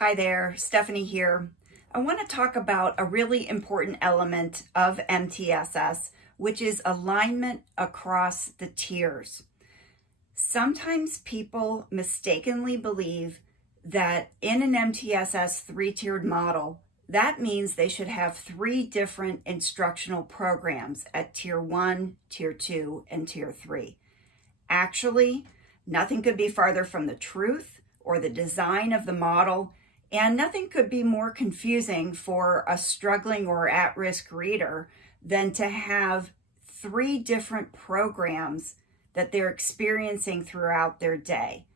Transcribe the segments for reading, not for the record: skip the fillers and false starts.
Hi there, Stephanie here. I want to talk about a really important element of MTSS, which is alignment across the tiers. Sometimes people mistakenly believe that in an MTSS three-tiered model, that means they should have three different instructional programs at Tier 1, Tier 2, and Tier 3. Actually, nothing could be farther from the truth or the design of the model, and nothing could be more confusing for a struggling or at-risk reader than to have three different programs that they're experiencing throughout their day.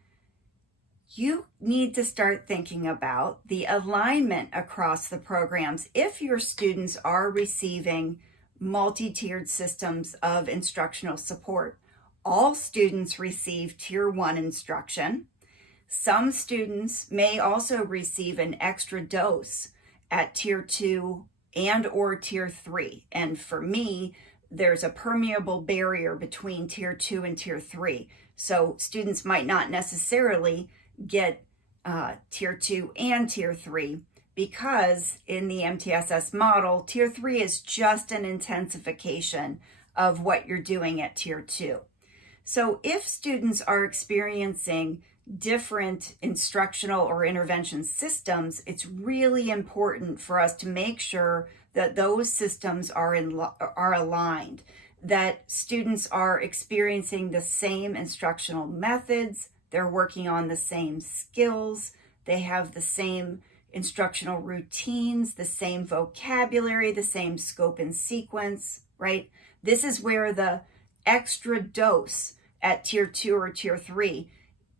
You need to start thinking about the alignment across the programs if your students are receiving multi-tiered systems of instructional support. All students receive Tier 1 instruction. Some students may also receive an extra dose at Tier 2 and or Tier 3. And for me, there's a permeable barrier between Tier 2 and Tier 3. So students might not necessarily get Tier 2 and Tier 3 because in the MTSS model, Tier 3 is just an intensification of what you're doing at Tier 2. So if students are experiencing different instructional or intervention systems, it's really important for us to make sure that those systems are aligned, that students are experiencing the same instructional methods, they're working on the same skills, they have the same instructional routines, the same vocabulary, the same scope and sequence, right? This is where the extra dose at Tier 2 or Tier 3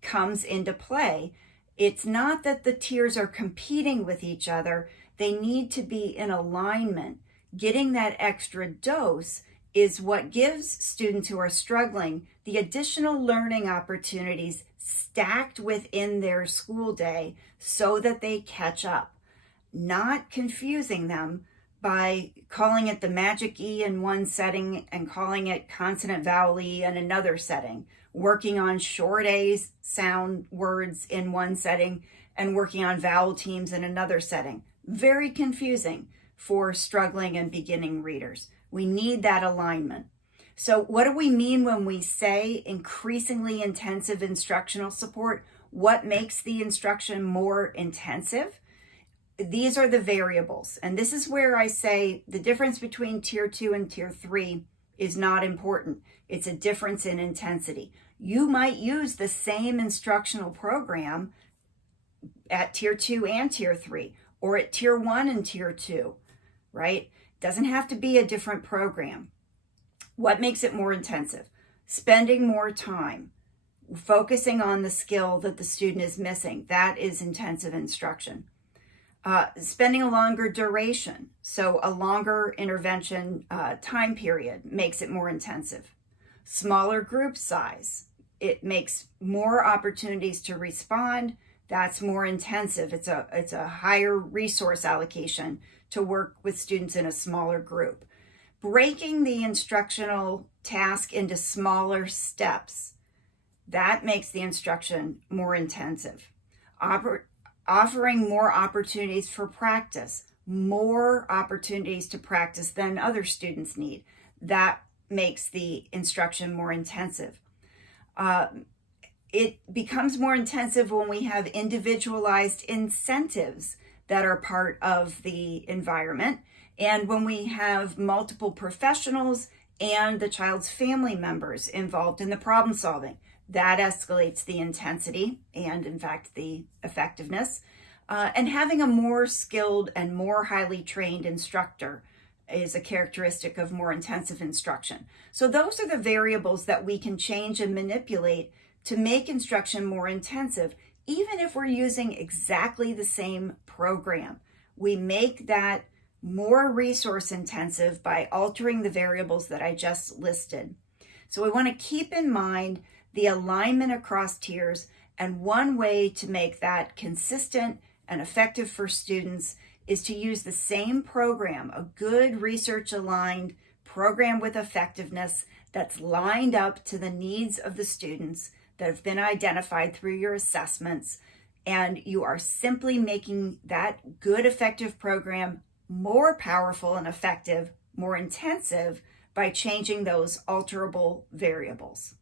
comes into play. It's not that the tiers are competing with each other. They need to be in alignment. Getting that extra dose is what gives students who are struggling the additional learning opportunities stacked within their school day so that they catch up, not confusing them by calling it the magic E in one setting and calling it consonant vowel E in another setting, working on short A sound words in one setting and working on vowel teams in another setting. Very confusing for struggling and beginning readers. We need that alignment. So what do we mean when we say increasingly intensive instructional support? What makes the instruction more intensive? These are the variables. And this is where I say the difference between Tier 2 and Tier 3 is not important. It's a difference in intensity. You might use the same instructional program at Tier 2 and Tier 3, or at Tier 1 and Tier 2, right? Doesn't have to be a different program. What makes it more intensive? Spending more time, focusing on the skill that the student is missing. That is intensive instruction. Spending a longer duration, so a longer intervention time period makes it more intensive. Smaller group size, it makes more opportunities to respond. That's more intensive. It's a higher resource allocation to work with students in a smaller group. Breaking the instructional task into smaller steps, that makes the instruction more intensive. Offering more opportunities for practice, more opportunities to practice than other students need. That makes the instruction more intensive. It becomes more intensive when we have individualized incentives that are part of the environment, and when we have multiple professionals and the child's family members involved in the problem solving. That escalates the intensity and, in fact, the effectiveness. And having a more skilled and more highly trained instructor is a characteristic of more intensive instruction. So those are the variables that we can change and manipulate to make instruction more intensive, even if we're using exactly the same program. We make that more resource intensive by altering the variables that I just listed. So we want to keep in mind the alignment across tiers, and one way to make that consistent and effective for students is to use the same program, a good research-aligned program with effectiveness that's lined up to the needs of the students that have been identified through your assessments, And you are simply making that good, effective program more powerful and effective, more intensive by changing those alterable variables.